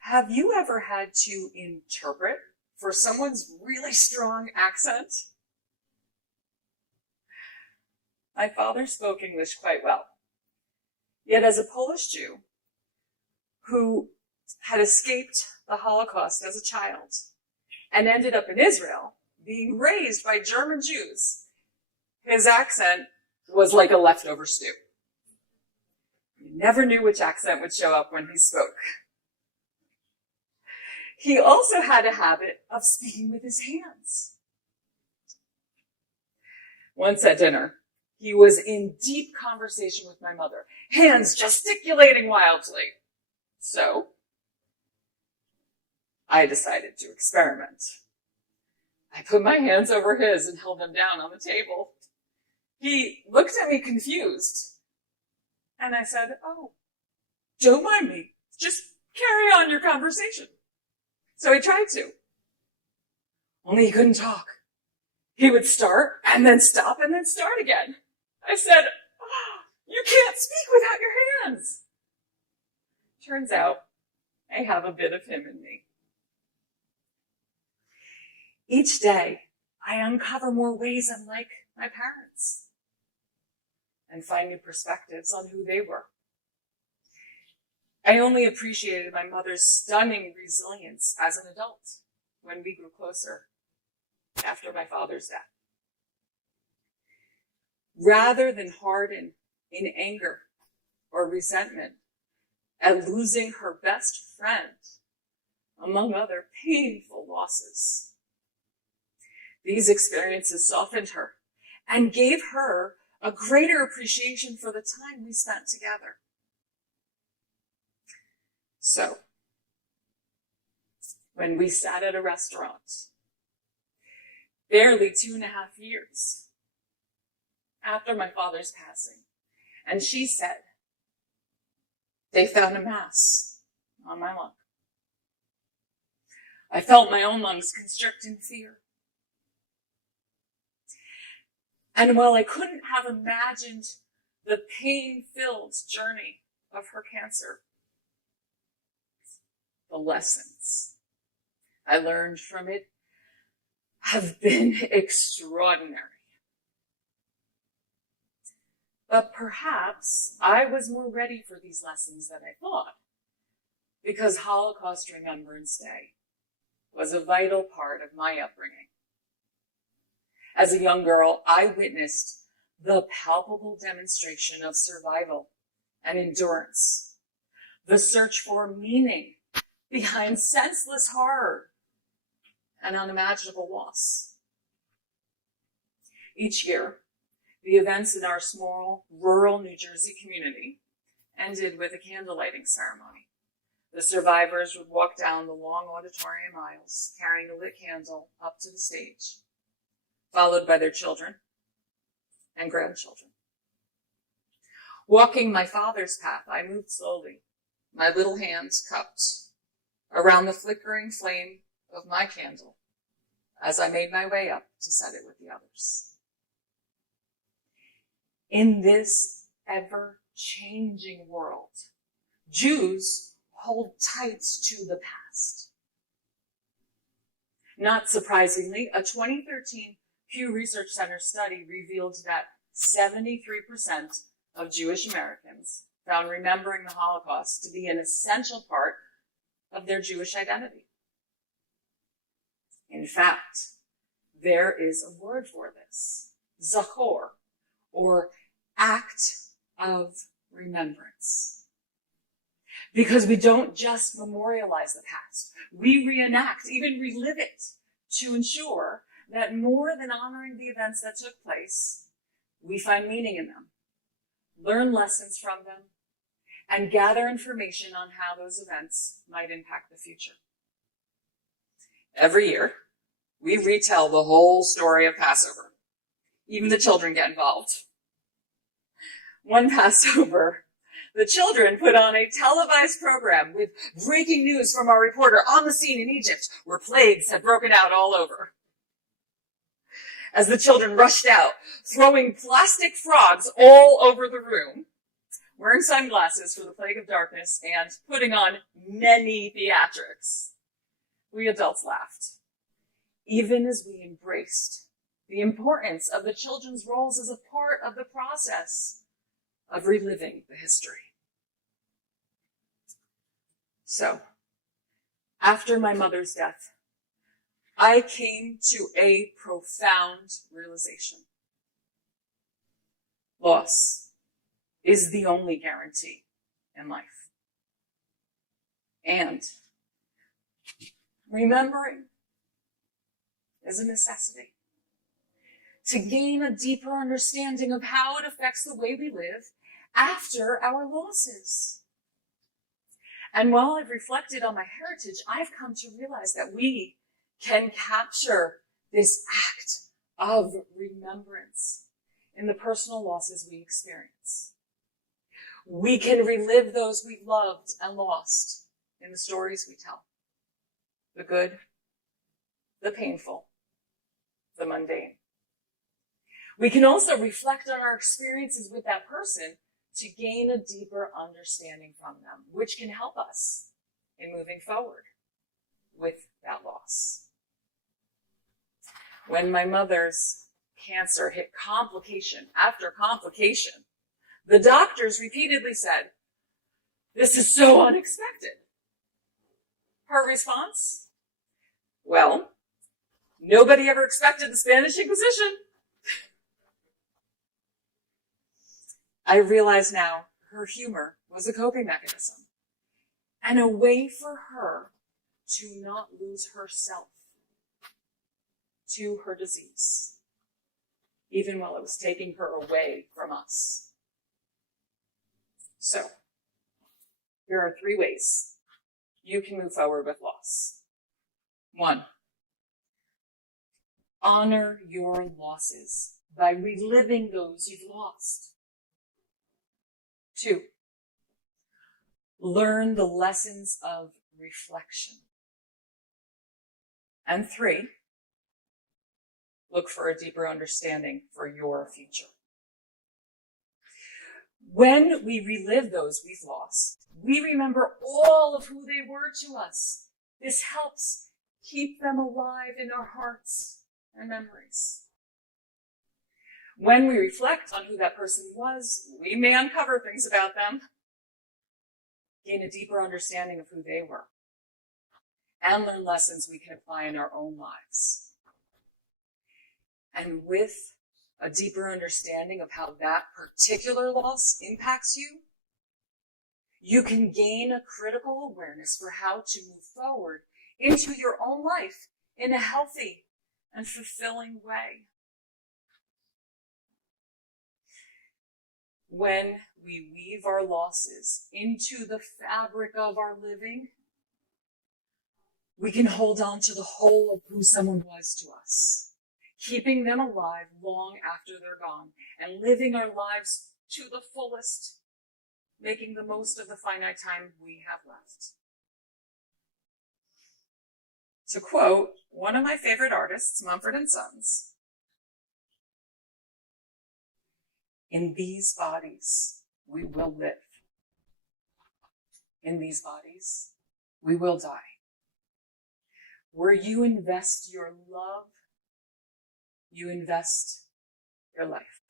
Have you ever had to interpret for someone's really strong accent? My father spoke English quite well. Yet as a Polish Jew who had escaped the Holocaust as a child and ended up in Israel, being raised by German Jews, his accent was like a leftover stew. You never knew which accent would show up when he spoke. He also had a habit of speaking with his hands. Once at dinner, he was in deep conversation with my mother, hands gesticulating wildly. So, I decided to experiment. I put my hands over his and held them down on the table. He looked at me confused, and I said, "Oh, don't mind me. Just carry on your conversation." So he tried to. Only he couldn't talk. He would start and then stop and then start again. I said, "Oh, you can't speak without your hands." Turns out I have a bit of him in me. Each day, I uncover more ways I'm like my parents and find new perspectives on who they were. I only appreciated my mother's stunning resilience as an adult when we grew closer after my father's death. Rather than harden in anger or resentment at losing her best friend, among other painful losses, these experiences softened her and gave her a greater appreciation for the time we spent together. So, when we sat at a restaurant, barely 2.5 years after my father's passing, and she said, "They found a mass on my lung," I felt my own lungs constrict in fear. And while I couldn't have imagined the pain-filled journey of her cancer, the lessons I learned from it have been extraordinary. But perhaps I was more ready for these lessons than I thought, because Holocaust Remembrance Day was a vital part of my upbringing. As a young girl, I witnessed the palpable demonstration of survival and endurance, the search for meaning behind senseless horror and unimaginable loss. Each year, the events in our small, rural New Jersey community ended with a candle lighting ceremony. The survivors would walk down the long auditorium aisles, carrying a lit candle up to the stage, followed by their children and grandchildren. Walking my father's path, I moved slowly, my little hands cupped around the flickering flame of my candle as I made my way up to set it with the others. In this ever-changing world, Jews hold tight to the past. Not surprisingly, a 2013 Pew Research Center study revealed that 73% of Jewish Americans found remembering the Holocaust to be an essential part of their Jewish identity. In fact, there is a word for this, zachor, or act of remembrance. Because we don't just memorialize the past, we reenact, even relive it, to ensure that more than honoring the events that took place, we find meaning in them, learn lessons from them, and gather information on how those events might impact the future. Every year, we retell the whole story of Passover. Even the children get involved. One Passover, The children put on a televised program with breaking news from our reporter on the scene in Egypt, where plagues had broken out all over. As the children rushed out, throwing plastic frogs all over the room, wearing sunglasses for the plague of darkness, and putting on many theatrics, we adults laughed, even as we embraced the importance of the children's roles as a part of the process of reliving the history. So, after my mother's death, I came to a profound realization. Loss is the only guarantee in life. And remembering is a necessity to gain a deeper understanding of how it affects the way we live after our losses. And while I've reflected on my heritage, I've come to realize that we can capture this act of remembrance in the personal losses we experience. We can relive those we've loved and lost in the stories we tell. The good, the painful, the mundane. We can also reflect on our experiences with that person to gain a deeper understanding from them, which can help us in moving forward with that loss. When my mother's cancer hit complication after complication, the doctors repeatedly said, "This is so unexpected." Her response? Well, nobody ever expected the Spanish Inquisition. I realize now her humor was a coping mechanism and a way for her to not lose herself to her disease, even while it was taking her away from us. So, here are 3 ways you can move forward with loss. 1, honor your losses by reliving those you've lost. 2, learn the lessons of reflection. And 3, look for a deeper understanding for your future. When we relive those we've lost, we remember all of who they were to us. This helps keep them alive in our hearts and memories. When we reflect on who that person was, we may uncover things about them, gain a deeper understanding of who they were, and learn lessons we can apply in our own lives. And with a deeper understanding of how that particular loss impacts you, you can gain a critical awareness for how to move forward into your own life in a healthy and fulfilling way. When we weave our losses into the fabric of our living, we can hold on to the whole of who someone was to us, keeping them alive long after they're gone, and living our lives to the fullest, making the most of the finite time we have left. To quote one of my favorite artists, Mumford & Sons, "In these bodies, we will live. In these bodies, we will die. Where you invest your love, you invest your life."